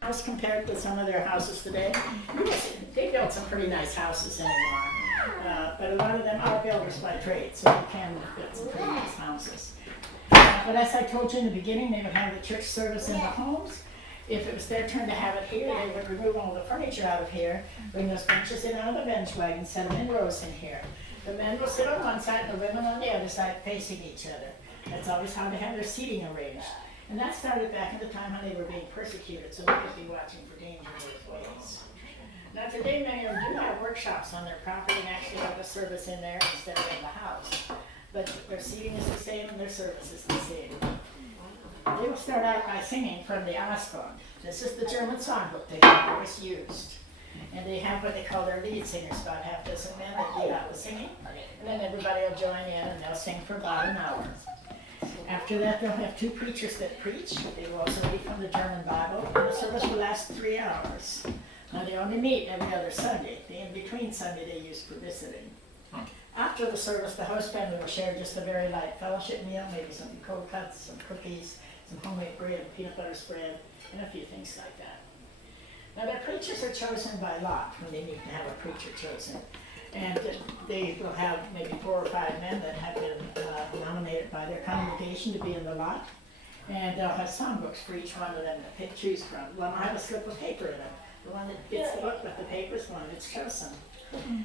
House compared to some of their houses today, they built some pretty nice houses anymore. But a lot of them are builders by trade, so you can build some pretty nice houses. But as I told you in the beginning, they would have the church service in the homes. If it was their turn to have it here, they would remove all the furniture out of here, bring those benches in out of the bench wagon, set them in rows in here. The men will sit on one side and the women on the other side facing each other. That's always how they have their seating arranged. And that started back in the time when they were being persecuted, so they could be watching for danger both ways. Now today, many of them do have workshops on their property and actually have a service in there instead of in the house. But their seating is the same and their service is the same. They will start out by singing from the Ausbund. This is the German songbook they have always used. And they have what they call their lead singers, about half a dozen men that lead out with singing. And then everybody will join in and they'll sing for about an hour. After that, they'll have two preachers that preach. They will also read from the German Bible, and the service will last 3 hours. Now, they only meet every other Sunday. The in-between Sunday they use for visiting. After the service, the host family will share just a very light fellowship meal, maybe some cold cuts, some cookies, some homemade bread, peanut butter spread, and a few things like that. Now, their preachers are chosen by lot when they need to have a preacher chosen. And they will have maybe 4 or 5 men that have been nominated by their congregation to be in the lot. And they'll have songbooks for each one of them to choose from. One will have a slip of paper in it. The one that gets the book with the paper is the one that's chosen.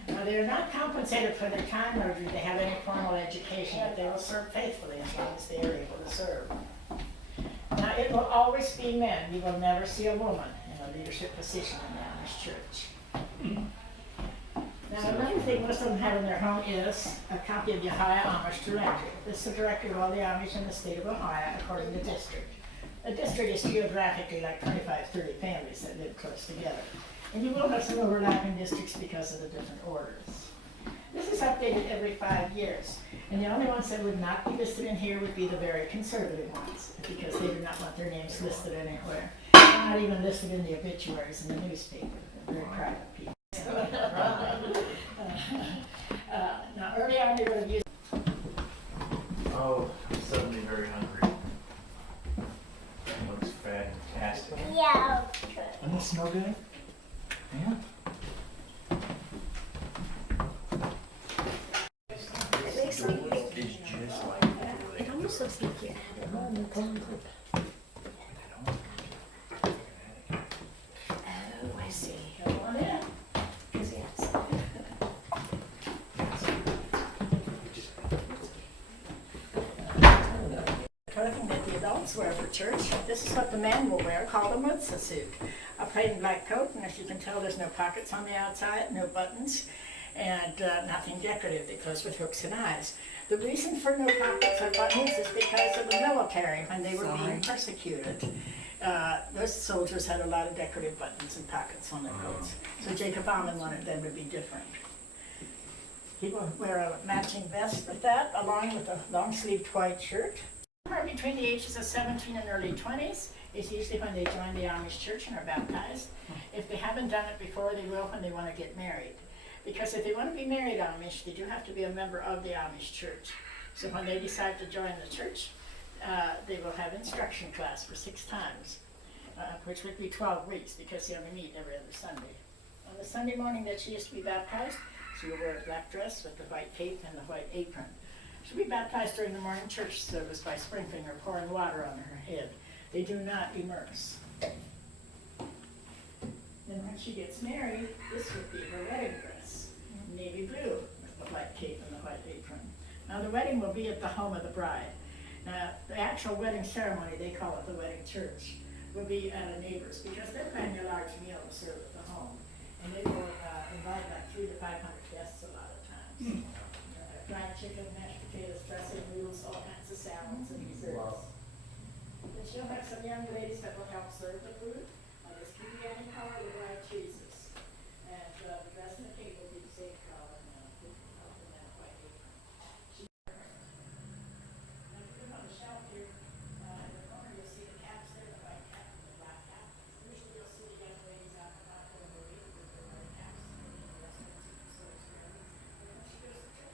Now, they're not compensated for their time, nor do they have any formal education, but they will serve faithfully as long as they are able to serve. Now, it will always be men. You will never see a woman in a leadership position in the Amish church. Now, another thing most of them have in their home is a copy of the Ohio Amish Directory. This is the directory of all the Amish in the state of Ohio according to district. A district is geographically like 25, 30 families that live close together. And you will have some overlapping districts because of the different orders. This is updated every 5 years. And the only ones that would not be listed in here would be the very conservative ones, because they do not want their names listed anywhere. They're not even listed in the obituaries in the newspaper. They're very private people. Now, early on, they would have used. Oh, I'm suddenly very hungry. It looks fantastic. Yeah. Doesn't it smell good? Yeah. It makes me think. It's just like food. It almost looks like you added on the Oh, I see. Come on in. Because yes. Clothing that the adults wear for church. This is what the men will wear, called a mutza suit. A plain black coat, and as you can tell, there's no pockets on the outside, no buttons, and nothing decorative that goes with hooks and eyes. The reason for no pockets or buttons is because of the military when they were being persecuted. Those soldiers had a lot of decorative buttons and pockets on their coats. So Jacob Bauman wanted them to be different. He will wear a matching vest with that, along with a long-sleeved white shirt. Somewhere between the ages of 17 and early 20s is usually when they join the Amish church and are baptized. If they haven't done it before, they will when they want to get married. Because if they want to be married Amish, they do have to be a member of the Amish church. So when they decide to join the church, they will have instruction class for 6 times, which would be 12 weeks because they only meet every other Sunday. On the Sunday morning that she is to be baptized, she will wear a black dress with the white cape and the white apron. She'll be baptized during the morning church service by sprinkling or pouring water on her head. They do not immerse. Then when she gets married, this would be her wedding dress, navy blue with the white cape and the white apron. Now the wedding will be at the home of the bride. Now the actual wedding ceremony, they call it the wedding church, will be at a neighbor's because they're planning a large meal to serve at the home. And they will invite like 300 to 500 guests a lot of times. Fried chicken, mashed potatoes, dressing, noodles, all kinds of salads and desserts. Wow. Then she'll have some young ladies that will help serve the food. This could be any color the bride chooses. And the dress and the cake will be the same color and then a white apron. Now if you look on the shelf here, in the corner you'll see the caps there, the white cap and the black cap. Usually you'll see the young ladies out and about there with their wedding caps and the rest of the service. But when she goes to church,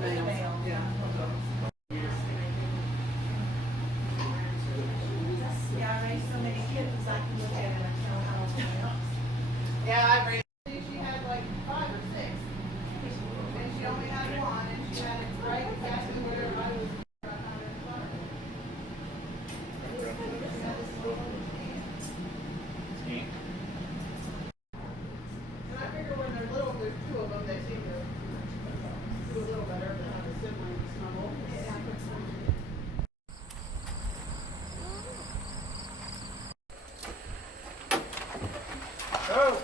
Yeah, I raised so many kittens I can look at it and tell how old they are. Yeah, I raised. She had like 5 or 6, and she only had one, and she had it right exactly where I was. And I figure when they're little, there's 2 of them. They seem to do a little better than have a sibling snuggle. Oh!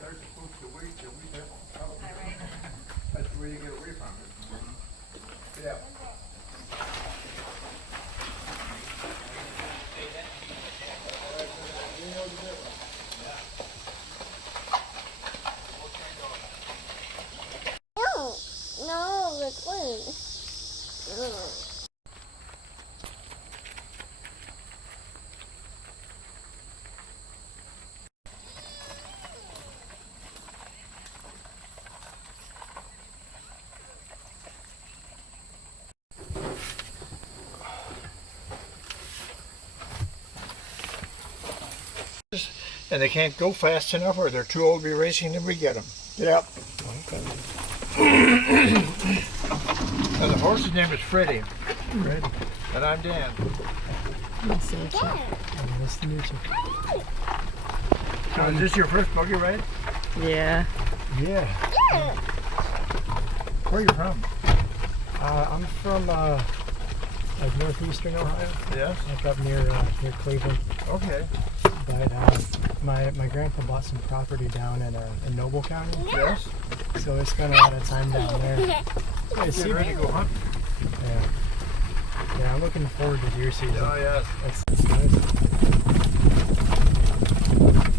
They're supposed to wait till we have them out. That's where you get away from it. Yeah. No, the clean. And they can't go fast enough, or they're too old to be racing, then we get them. Yep. Okay. And the horse's name is Freddie. Freddie. And I'm Dan. Yeah. Nice to meet you. So is this your first buggy ride? Yeah. Yeah. Where are you from? I'm from like northeastern Ohio, Yes. like up near Cleveland. Okay. But my grandpa bought some property down in Noble County, Yes. so we spent a lot of time down there. Yeah, Get ready to go hunting. yeah. Yeah, I'm looking forward to deer season. Oh yes. It's nice.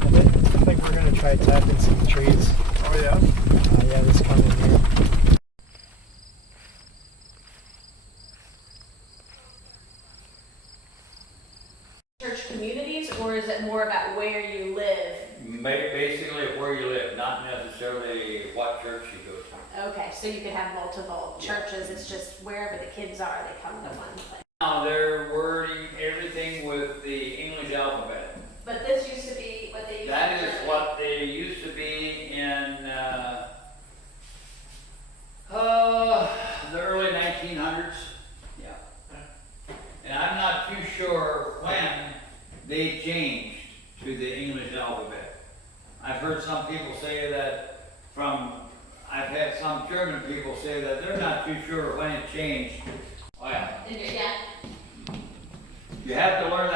I think we're gonna try tapping some trees. Oh yeah. Yeah, this coming year. Church communities, or is it more about where you live? Basically where you live, not necessarily what church you go to. Okay, so you could have multiple churches, it's just wherever the kids are, they come to one place. Now they're wording everything with the English alphabet. But this used to be what they used to That be. is what they used to be in the early 1900s. Yeah. And I'm not too sure when they changed to the English alphabet. I've heard some people say that I've had some German people say that they're not too sure when it changed. Well, Yeah. you have to learn